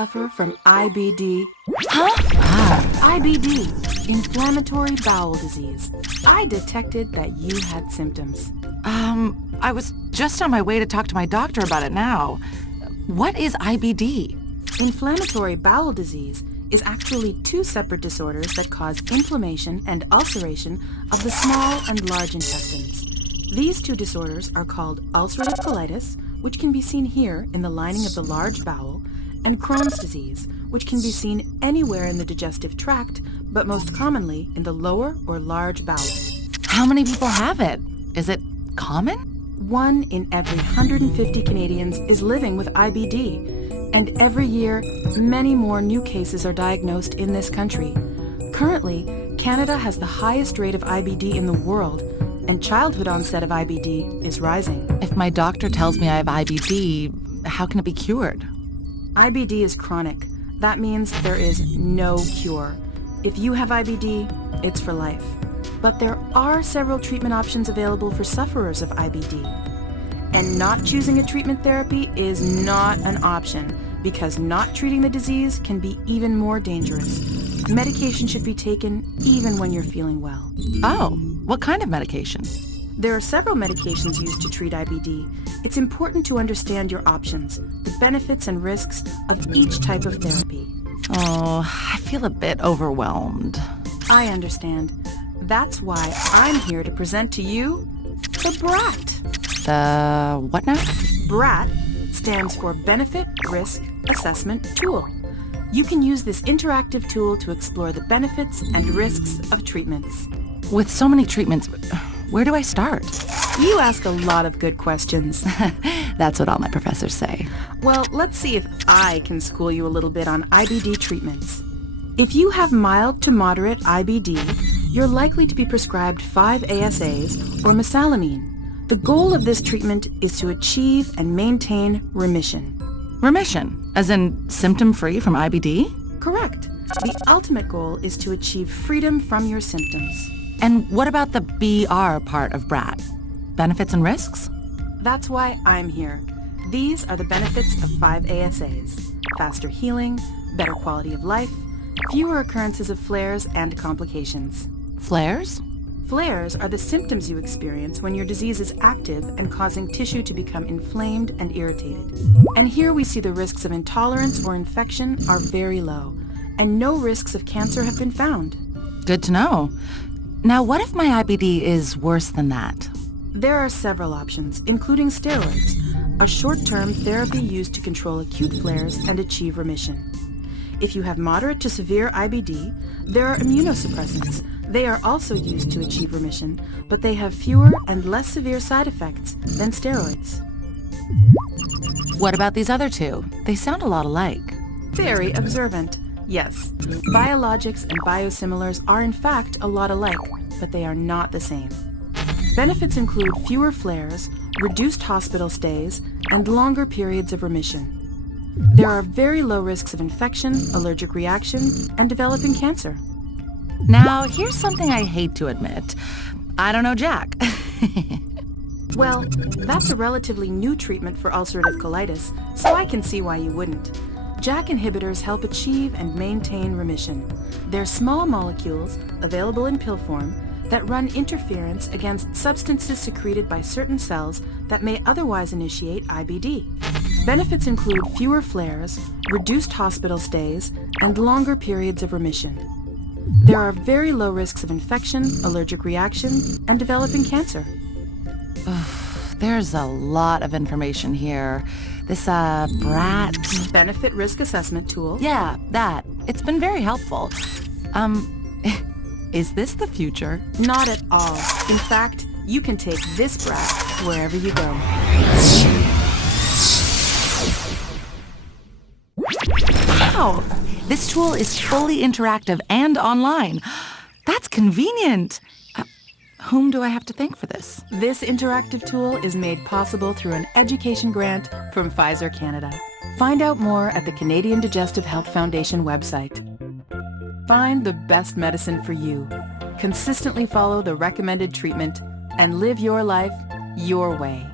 suffer from IBD? Huh? IBD, Inflammatory Bowel Disease. I detected that you had symptoms. I was just on my way to talk to my doctor about it now. What is IBD? Inflammatory bowel disease is actually two separate disorders that cause inflammation and ulceration of the small and large intestines. These two disorders are called ulcerative colitis, which can be seen here in the lining of the large bowel, and Crohn's disease, which can be seen anywhere in the digestive tract, but most commonly in the lower or large bowel. How many people have it? Is it common? 1 in every 150 Canadians is living with IBD, and every year, many more new cases are diagnosed in this country. Currently, Canada has the highest rate of IBD in the world, and childhood onset of IBD is rising. If my doctor tells me I have IBD, how can it be cured? IBD is chronic. That means there is no cure. If you have IBD, it's for life. But there are several treatment options available for sufferers of IBD. And not choosing a treatment therapy is not an option, because not treating the disease can be even more dangerous. Medication should be taken even when you're feeling well. Oh, what kind of medication? There are several medications used to treat IBD. It's important to understand your options, the benefits and risks of each type of therapy. Oh, I feel a bit overwhelmed. I understand. That's why I'm here to present to you the BRAT. The what now? BRAT stands for Benefit Risk Assessment Tool. You can use this interactive tool to explore the benefits and risks of treatments. With so many treatments, where do I start? You ask a lot of good questions. That's what all my professors say. Well, let's see if I can school you a little bit on IBD treatments. If you have mild to moderate IBD, you're likely to be prescribed 5-ASAs or mesalamine. The goal of this treatment is to achieve and maintain remission. Remission, as in symptom-free from IBD? Correct. The ultimate goal is to achieve freedom from your symptoms. And what about the BR part of BRAT? Benefits and risks? That's why I'm here. These are the benefits of 5-ASAs. Faster healing, better quality of life, fewer occurrences of flares and complications. Flares? Flares are the symptoms you experience when your disease is active and causing tissue to become inflamed and irritated. And here we see the risks of intolerance or infection are very low, and no risks of cancer have been found. Good to know. Now, what if my IBD is worse than that? There are several options, including steroids, a short-term therapy used to control acute flares and achieve remission. If you have moderate to severe IBD, there are immunosuppressants. They are also used to achieve remission, but they have fewer and less severe side effects than steroids. What about these other two? They sound a lot alike. Very observant. Yes, biologics and biosimilars are in fact a lot alike, but they are not the same. Benefits include fewer flares, reduced hospital stays, and longer periods of remission. There are very low risks of infection, allergic reaction, and developing cancer. Now, here's something I hate to admit. I don't know Jack. Well, that's a relatively new treatment for ulcerative colitis, so I can see why you wouldn't. JAK inhibitors help achieve and maintain remission. They're small molecules, available in pill form, that run interference against substances secreted by certain cells that may otherwise initiate IBD. Benefits include fewer flares, reduced hospital stays, and longer periods of remission. There are very low risks of infection, allergic reaction, and developing cancer. There's a lot of information here. This, BRAT... Benefit Risk Assessment Tool. Yeah, that. It's been very helpful. Is this the future? Not at all. In fact, you can take this BRAT wherever you go. Wow! This tool is fully interactive and online. That's convenient. Whom do I have to thank for this? This interactive tool is made possible through an education grant from Pfizer Canada. Find out more at the Canadian Digestive Health Foundation website. Find the best medicine for you. Consistently follow the recommended treatment and live your life your way.